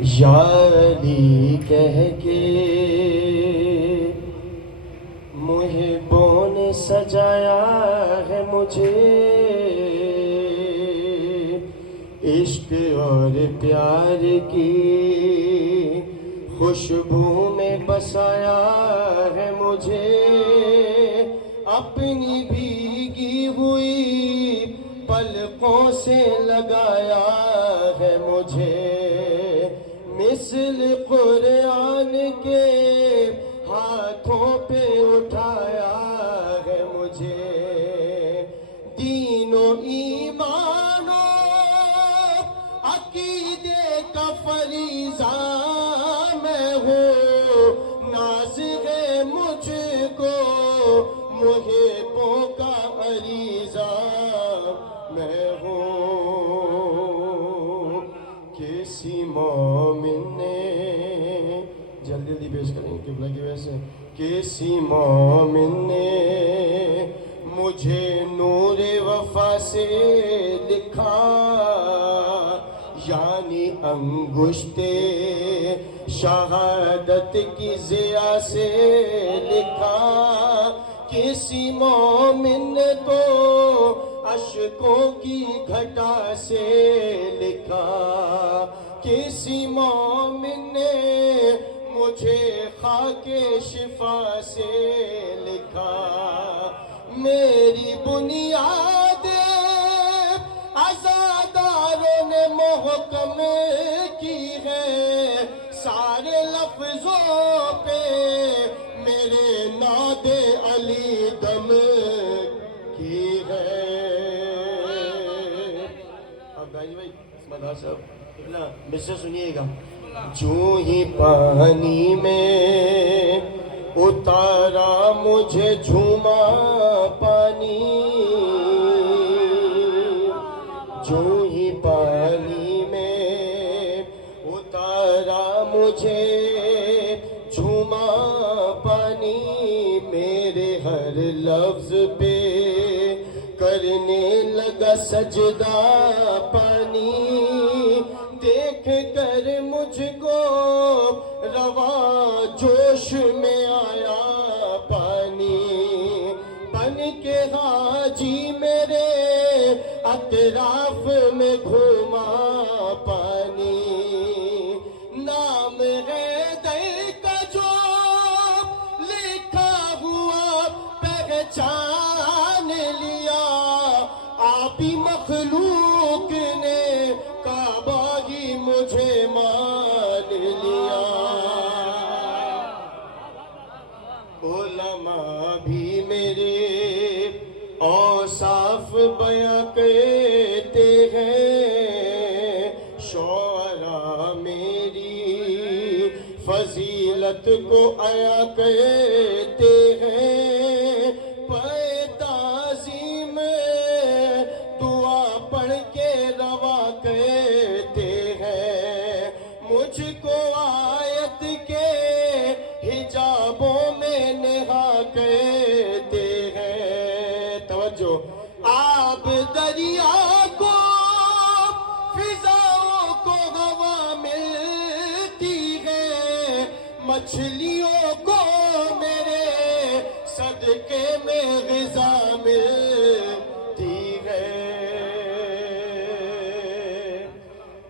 یا علی کہہ کے محبوں نے سجایا ہے مجھے، عشق اور پیار کی خوشبو میں بسایا ہے مجھے، اپنی بھیگی ہوئی پلکوں سے لگایا ہے مجھے، مثل قرآن کے ہاتھوں پہ اٹھایا ہے مجھے، دین و ایمان و عقیدے کا فریضہ میں ہوں، ناز ہے مجھ کو محبوں کا عریضہ میں ہوں، کسی مومن نے جلدی جلدی پیش کریں گے قبلہ کی وجہ سے، کسی مومن نے مجھے نور وفا سے لکھا، یعنی انگشت شہادت کی ضیا سے لکھا، کسی مومن نے تو اشکوں کی گھٹا سے لکھا، کسی مومن نے مجھے خاک شفا سے لکھا، میری بنیاد عزاداروں نے محکم کی ہے، سارے لفظوں پہ میرے ناد علی دم کی ہے۔ اب بھائی مدار صاحب مجھ سے سنیے گا، جو ہی پانی میں اتارا مجھے جھوما پانی، جو ہی پانی میں اتارا مجھے جھوما پانی، میرے ہر لفظ پہ کرنے لگا سجدہ پانی، دیکھ کر مجھ کو رواں جوش میں آیا پانی، بن کے حاجی میرے اطراف میں گھوما پانی، نام حیدر کا جو لکھا ہوا پہچان لیا، آبی مخلوق نے کعبہ ہی مجھے مان لیا، علماء بھی میرے اوصاف بیاں کرتے ہیں، شعراء میری فضیلت کو عیاں کرتے ہیں، پے تعظیم دعا پڑھ کے روا کرتے ہیں، مجھ کو آیت کے حجابوں میں نہا کرتے ہیں، توجہ، آب دریا کو فضاؤں کو ہوا ملتی ہے، مچھلیوں کو میرے صدقے میں غذا ملتی ہے۔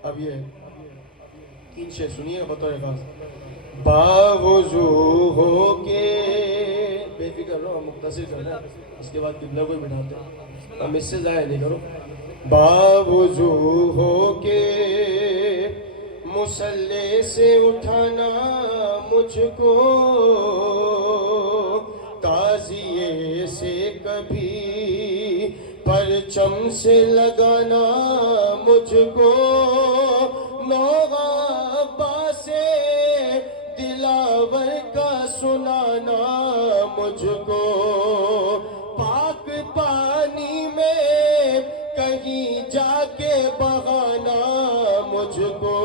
اب یہ 3 شعر سنیے گا بطور خاص، باوضو ہو کے، بے فکر رہو، مختصر کرنا ہے، اس کے بعد قبلہ کو ہی بٹھاتے ہیں، ہم اس سے ضائع نہیں کرو، باوضو ہو کے مصلی سے اٹھانا مجھ کو، تعزیے سے کبھی پرچم سے لگانا مجھ کو، نوغابہ سے دلاور کا سنانا مجھ کو، پاک پانی میں کہیں جا کے بہانا مجھ کو،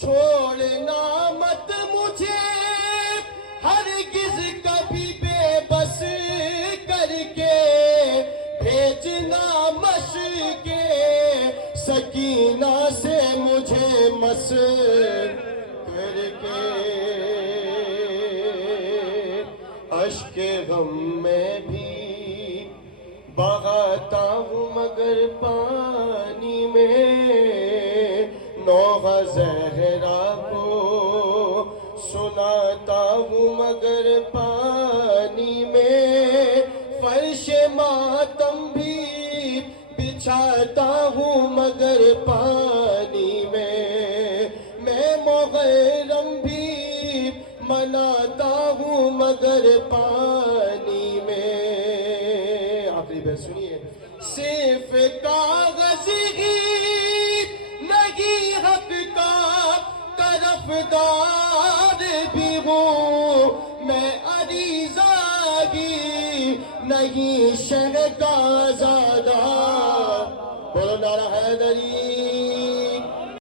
چھوڑنا مت مجھے ہرگز کبھی بے بس کر کے، بھیجنا مشق سکینہ سے مس کر کے اشک غم میں بھی بہاتا ہوں مگر پانی میں نوحہ زہرا کو سناتا ہوں مگر پانی میں فرش ماتم بھی بچھاتا ہوں مگر پانی میں محرم بھی مناتا ہوں مگر پانی میں آخری بیت سنیے صرف کاغذ ہی نہیں حق کا طرفدار بھی ہوں میں عریضہ ہی نہیں شہکار